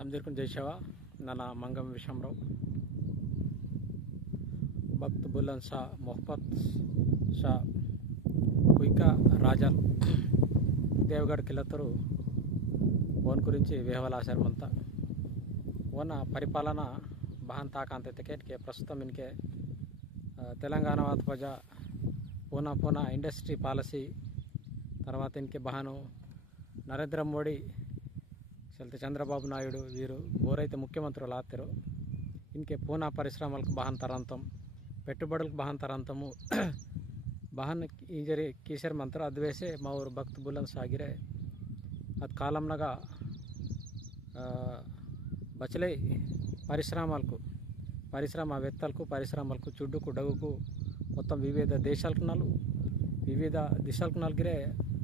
समझेर जयशवा नाना मंगम विषमराव भक्त बुलंद शाह मोहब्बत शाह कुइका राजल देवगढ़ किलतरू ओन गुరించి వేహవలాశారమంతా ఓన పరిపాలన బహంతా కాంతెతకేట్ కే ప్రస్తుతం ఇన్కే తెలంగాణ వాత ప్రజా పూనా ఇండస్ట్రీ పాలసీ తర్వాత ఇన్కే బహను నరేంద్ర మోడీ చల్తే చంద్రబాబు నాయుడు వీరు బోరైతే ముఖ్యమంత్రులు ఆతరు ఇన్కే పూనా పరిశ్రమలకు బహంతరంతం పెట్టుబడులకు బహంతరంతము బహన్ ఇంజరి కీసర్ మంత్ర అద్వేసే మా ఊరు భక్త్ బులంద్ సాగిరే అది కాలంనగా బచలై పరిశ్రమవేత్తలకు పరిశ్రమలకు చుడ్డుకు డగుకు మొత్తం వివిధ దేశాలకు వివిధ దిశలకు నల్గిరే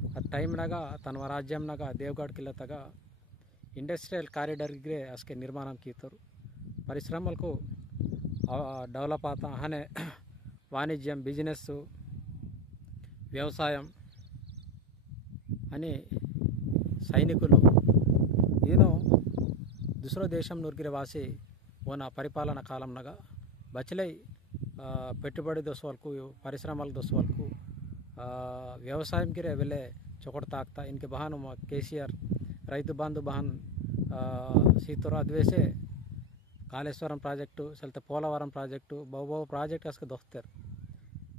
ఆ టైంనగా తన రాజ్యంనగా దేవగఢ్ కిల్లతగా ఇండస్ట్రియల్ కారిడార్ గిరే అస్కే నిర్మాణం కీతరు పరిశ్రమలకు డెవలప్ అవుతా అనే వాణిజ్యం బిజినెస్ వ్యవసాయం అని సైనికులు ఈయన దుసరో దేశం నుర్గిరే వాసి ఓన పరిపాలన కాలంనగా బచలై పెట్టుబడి దోసవాళ్ళకు పరిశ్రమల దోసవాళ్ళకు వ్యవసాయం గిరే వెళ్ళే చొకటి తాకుతా ఇన్కి బహాను కేసీఆర్ రైతు బంధు బహన్ సీతరు అద్వేసే కాళేశ్వరం ప్రాజెక్టు చల్తే పోలవరం ప్రాజెక్టు బహు ప్రాజెక్ట్ అసలు దొరుకుతారు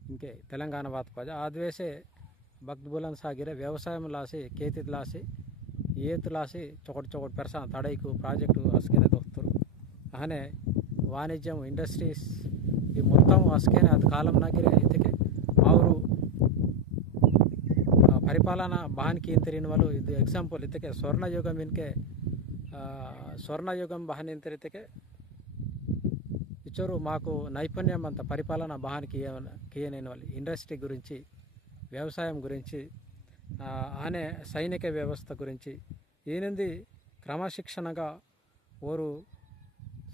ఇంకే తెలంగాణ వాత ప్రజ అద్వేసే భక్త్ బులంద్ సాగిరే వ్యవసాయం లాసి కేతిత్ లాసి ఏత్ లాసి చొకటి పెరసా తడైకు ప్రాజెక్టు అస్కేనే దొరుకుతారు అనే వాణిజ్యం ఇండస్ట్రీస్ ఈ మొత్తం అస్కేనే అది కాలం నాగిరే ఇతకే మావురు పరిపాలన బహాన్కి ఇంతరిన వాళ్ళు ఇది ఎగ్జాంపుల్ ఇతకే స్వర్ణయుగం ఇన్కే స్వర్ణయుగం బహాన్ ఇంతరితకే ఇచ్చోరు మాకు నైపుణ్యం అంత పరిపాలన బహాన్కి కీయనైన వాళ్ళు ఇండస్ట్రీ గురించి వ్యవసాయం గురించి అనే సైనిక వ్యవస్థ గురించి ఈయనంది క్రమశిక్షణగా ఓరు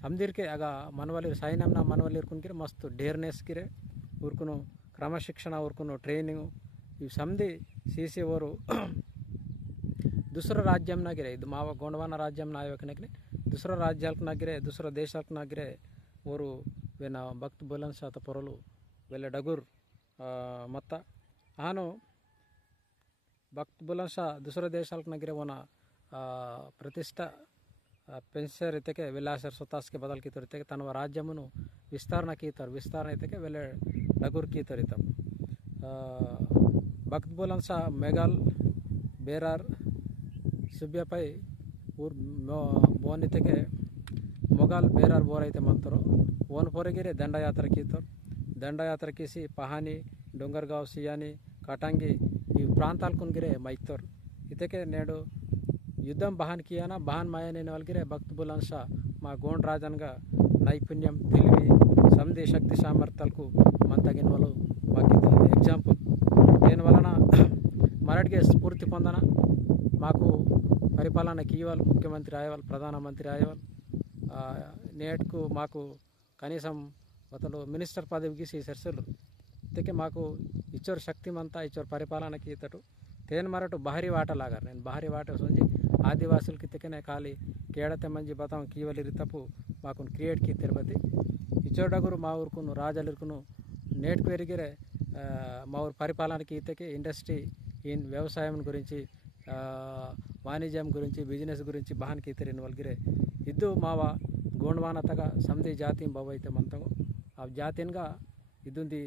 సందిర్కే ఆಗ మనవలి సైన్యంన మనవలి ఇరుకునికిరే మస్తు డేర్నెస్ కిరే ఊరుకును క్రమశిక్షణ ఊరుకును ట్రైనింగ్ ఇవి సంధి సీసీ ఓరు దుసర రాజ్యం నగిరే ఇది మావ గోండవాన రాజ్యం నాయకనకి దుసర రాజ్యాలకు నగిరే దుసర దేశాలకు నగిరే ఓరు వేన భక్త్ బులంద్ శాత పొరలు వెళ్ళే డగుర్ మొత్త ఆను భక్త్ బులంద్ షా దుసర దేశాలకు నగిరే ఓన ప్రతిష్ట పెన్సర్ ఇతకే వెళ్ళాసర్ సుతాస్కి బదల్ కీతరు ఇతకే తన రాజ్యమును విస్తరణ ఇతకే వెళ్ళే డగుర్ కీతరు ఇతం భక్త్ బులంద్ షా మెఘాల్ బేరార్ సుబ్యపై ఊర్ బోనితకే మొఘల్ బేరార్ ಬೋರೈತೆ ಮಂತರು ಓನ್ ಪೊರಗಿರೆ ದಂಡಯಾತ್ರೆ ಕೀಸಿ ಪಹಾನಿ ಡೊಂಗರ್ಗಾಂವ್ ಸಿಯಾನಿ ಕಟಂಗಿ ಈ ಪ್ರಾಂತಾలకు గిరే మైతర్ ఇతకే నేడు యుద్ధం బహాన్ కియానా బహాన్ మాయనైన వాళ్ళగిరే భక్త్ బులంద్ షా మా గోండ్ రాజన్గా నైపుణ్యం తెలివి సంధి శక్తి సామర్థ్యాలకు మంతగిన వాళ్ళు మాకు ఎగ్జాంపుల్ దీనివలన మరటికే స్ఫూర్తి పొందన మాకు పరిపాలనకి ఇవ్వాలి ముఖ్యమంత్రి అయ్యేవాళ్ళు ప్రధానమంత్రి అయ్యేవాళ్ళు నేటికు మాకు కనీసం అతను మినిస్టర్ పదవికి సీసెర్సులు ఇతకే మాకు ఇచ్చోరు శక్తిమంతా ఇచ్చోరు పరిపాలనకి ఇతడు తేన్ మరటు భారీ వాటలాగారు నేను భారీ వాట సొంజి ఆదివాసులకి ఇతకనే ఖాళీ కేడతే మంచి బతం కీవలి రితపు మాకు క్రియేట్కి తిరుపతి ఇచ్చోడగురు మా ఊరుకును రాజలుకును నేటికి పెరిగిరే మా ఊరు పరిపాలనకి ఇతకే ఇండస్ట్రీ ఇన్ వ్యవసాయం గురించి వాణిజ్యం గురించి బిజినెస్ గురించి బహాన్కి ఇతరిన వాళ్ళగిరే ఇద్దు మావ గోండవానతగా సంధి జాతి బాబైతే మంతము ఆ జాతిన్గా ఇదుంది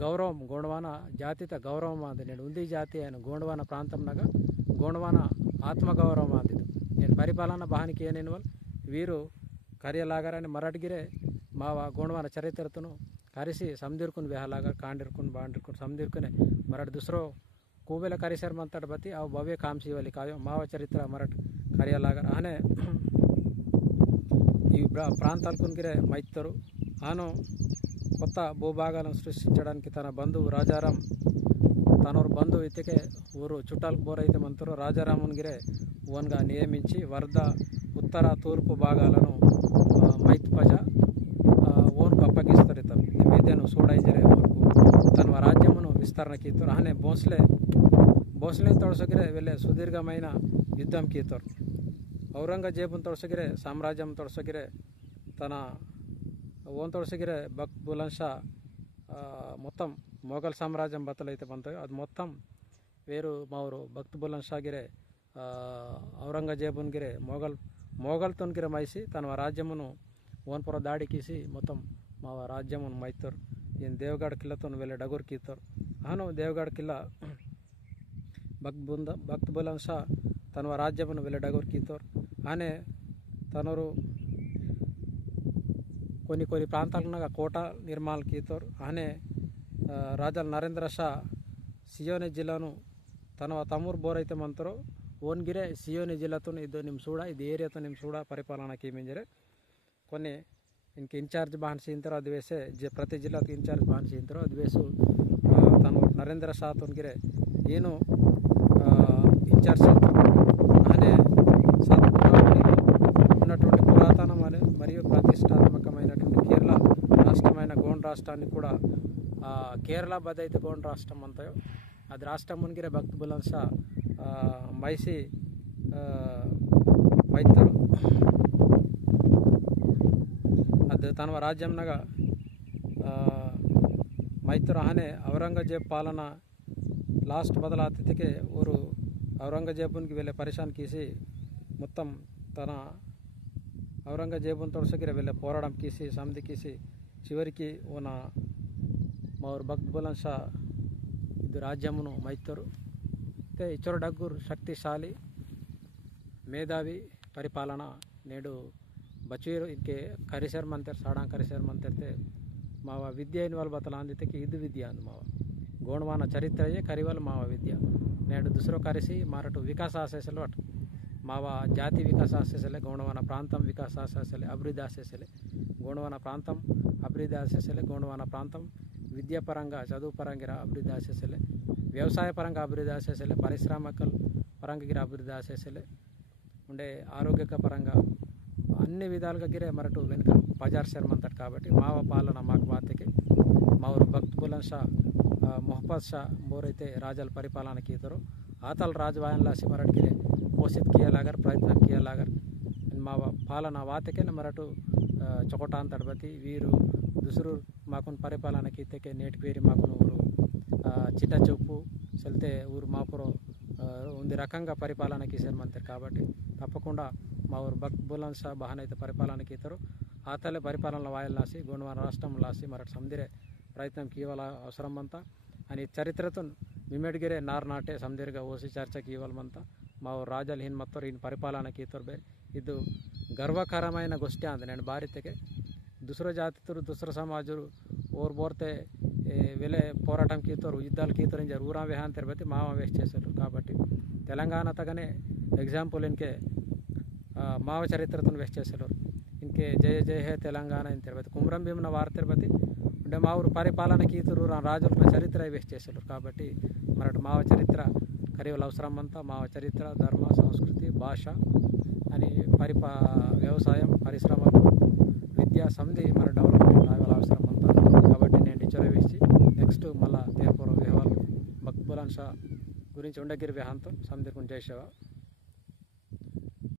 గౌరవం గోండవాన జాతిత గౌరవం అంది నేను ఉంది జాతి అయిన గోండవాన ప్రాంతంనగా గోండవాన ఆత్మగౌరవం అంది నేను పరిపాలన బహానికి ఏనైన వాళ్ళు వీరు కర్యలాగారని మరటిగిరే మావ గోండవాన చరిత్రతను కరిసి సందిర్కుని వేహలాగా కాండిర్కుని బాండిర్కుని సందిర్కునే మరటి దుసరో కూబెల కరిసర్ మంతట బతి అವು భవ్య కాంశీవలి కావ్యం మావ చరిత్ర మరట్ కర్యలాగార అనే ఈ ప్రాంతాలకు గిరే మైత్తరు ఆను కొత్త భూభాగాలను సృష్టించడానికి తన బంధువు రాజారాం తనూరు బంధువు ఇతకే ఊరు చుట్టాలకు బోరైతే మంతరు రాజారామున్ గిరే ఓన్గా నియమించి వరద ఉత్తర తూర్పు భాగాలను మైత్ ప్రజ ఓన్కు అప్పగిస్తారు ఇతను విద్యను సూడైజరే వరకు తన రాజ్యమును విస్తరణకి ఇస్తారు అనే భోస్లే తొడసగిరే వెళ్ళే సుదీర్ఘమైన యుద్ధంకి ఇస్తారు ಔರಂಗಜೇಬನ್ ತೊಡಸಗಿರೆ ಸಾಮ್ರಾಜ್ಯಂ ತೊಡಸಗಿರೆ తన ఓన్ తొడసగిరే బక్ బులంద్ షా మొత్తం మొఘల్ సామ్రాజ్యం బతలైతే ಬಂತయో అది మొత్తం వేరు మారు భక్త్ బులంద్ షా గిరే ఔరంగజేబున్ గిరే మొఘల్ తోన్ గిరే మైసి తన రాజ్యమును ఓన్ పొర దాడి కీసి మొత్తం మా రాజ్యమును మైతర్ ఈయన దేవగఢ్ కిల్లతోన్ వెళ్ళే డగోర్ కీతర్ ఆను దేవగఢ్ కిల్లా భక్త్ బులంద్ షా తన రాజ్యమును వెళ్ళే డగోర్ కీతర్ ఆనే తనరు కొన్ని ప్రాంతాలనగా కోట నిర్మాణ కీతోర్ ఆనే రాజాల నరేంద్ర షా సియోని జిల్లాను తన తమూర్ ಬೋರೈತೆ ಮಂತರೋ ಓನ್ಗಿರೆ ಸಿಯೋನಿ ಜಿಲ್ಲಾతో ಇದು ನಿಮ್ಮ ಸೂಡ ಇದು ಏರಿಯಾతో ನಿಮ್ಮ ಸೂಡ ಪರಿಪಾಲನಾ ಕೀಮಿಂಜರೆ కొన్ని ఇన్కి ఇన్ఛార్జ్ బాన్సీంతరో అది వేసే ప్రతి జిల్లాకు ఇన్ఛార్జ్ బాన్సీంతరో అది వేసు తను నరేంద్ర షా తోన్గిరే ಏನು ఇన్ఛార్జ్ ఆనే ఉన్నటువంటి పురాతనమైన మరియు ప్రతిష్టాత్మకమైనటువంటి కేరళ రాష్ట్రమైన గోండ్ రాష్ట్రాన్ని కూడా కేరళ బదైతే గోండ్ రాష్ట్రం అంతాయో అది రాష్ట్రం మునిగిరే భక్త్ బులంద్ షా మైసి మైతరు ಅದು ತನ್ನ ರಾಜ್ಯಂನಾಗ ಮೈತರು ಆನೆ ಔರಂಗಜೇಬ್ ಪಾಲನ లాస్ట్ బదలాతిథికి ఊరు ఔరంగజేబునికి వెళ్ళే పరిశాన్ కీసి మొత్తం తన ఔరంగజేబుని తొడసగిరే వెళ్ళే పోరాటం కీసి సమిధి కీసి చివరికి ఉన్న మా ఊరు భక్త్ బులంద్ షా ఇది రాజ్యమును మైతరు అయితే ఇచ్చరు డగ్గురు శక్తిశాలి మేధావి పరిపాలన నేడు ಬಚೀರು ಇದಕ್ಕೆ ಕರಿಸರ್ ಮಂತರ್ ಸಾಡಾಂ ಕರಿಸರ್ ಮಂತರ್ತೆ ಮಾವ ವಿದ್ಯೆ ಇನ್ವಾಲ್ ಬತ್ತಲ ಅಂದಿದ್ದಕ್ಕೆ ಇದು ವಿದ್ಯಾ ಅಂದ್ ಮಾವ ಗೋಣವಾನ ಚರಿತ್ರೆಯೇ ಕರಿವಲ್ ಮಾವ ವಿದ್ಯಾ నేడు దుసరో కరిసి మారటు వికాస ఆశేసలు అటు మావ జాతి వికాస ఆశేసలే గోండవాన ప్రాంతం వికాస ఆశేసలే అభివృద్ధి ఆశేసలే గోండవాన ప్రాంతం అభివృద్ధి ఆశేసలే గోండవాన ప్రాంతం విద్యాపరంగా చదువు పరంగా అభివృద్ధి ఆశేసలే వ్యవసాయ పరంగా అభివృద్ధి ఆశేసలే పరిశ్రమకల్ పరంగా అభివృద్ధి ఆశేసలే ఉండే ఆరోగ్యక పరంగా అన్ని విధాలుగా గిరే మరటు వెనుక బజార్ శర్మంతటి కాబట్టి మావ పాలన మాకు బాధ్యకి మా ఊరు భక్త్ బులంద్ షా మొహమ్మద్ షా ಬೋರೈತೆ ರಾಜಲ್ ಪರಿಪಾಲನ ಕೀತರು ಆತಲ್ ರಾಜವಾಯನ್ಲಾಸಿ ಮರಟ್ಗಿರೆ ಕೋಸಿತ್ ಕಿಯಲಾಗರ್ ಪ್ರಯತ್ನ ಕಿಯಲಾಗರ್ ಮಾವ ಪಾಲನ ವಾತಕ್ಕೆ ಮರಟು ಚೊಕೊಟಾನ್ ತಡಬತಿ వీరు దుసరు మాకున్ పరిపాలన కీతకే నేటి పేరు మాకును ఊరు చిట్ట చూపు సెల్తే ఊరు మాపురో ఉంది రకంగా పరిపాలన కీసర్మంతారు కాబట్టి తప్పకుండా మా ఊరు భక్త్ బులంద్ షా బహానైతే పరిపాలన కీతరు ఆతలే పరిపాలన వాయల్లాసి గోండవాన రాష్ట్రం లాసి మరటు సమిదిరే ప్రయత్నం కీవల అవసరం అంతా అని చరిత్రతో మిమెడ్గిరే నార్ నాటే సమదీర్ఘ ಓಸಿ ಚರ್ಚೆ ಕೀವಲ್ಮಂತ ಮಾವು ರಾಜಲ್ ಹಿನ್ ಮತ್ತೋರು ಇನ್ ಪರಿಪಾಲನ ಕೀತರು ಬೇ ಇದು ಗರ್ವಕರమైన ಗೋಷ್ಠಿ ಅಂದ నేను ಭಾರತಕ್ಕೆ దుసర జాతితురు దుసర సమాజురు ఓర్ బోర్తే వెలే పోరాటం కీతరు యుద్ధాలు కీతరు ఇంజర్ ఊరా విహాన్ తిరుపతి మావ వేస్ట్ చేశారు కాబట్టి తెలంగాణ తగనే ఎగ్జాంపుల్ ఇన్కే మావ చరిత్రతో వేస్ట్ చేశారు ఇన్కే జయ జయ హే తెలంగాణ ఇన్ తిరుపతి కుమ్రం భీమన వార్ తిరుపతి అంటే మా ఊరు పరిపాలన కీతురు రాజుల చరిత్ర వేస్ట్ చేశారు కాబట్టి మరటు మావ చరిత్ర కరివల అవసరం అంతా మావ చరిత్ర ధర్మ సంస్కృతి భాష అని వ్యవసాయం పరిశ్రమలు విద్యా సమితి మన డెవలప్మెంట్ రావాల అవసరం అంతా కాబట్టి నేను టీచర్ వేసి నెక్స్ట్ మళ్ళీ తేర్పూర్ విహవాల్ భక్త్ బులంద్ షా గురించి ఉండగిరి విహాంతం సమితి గురించి చేసేవా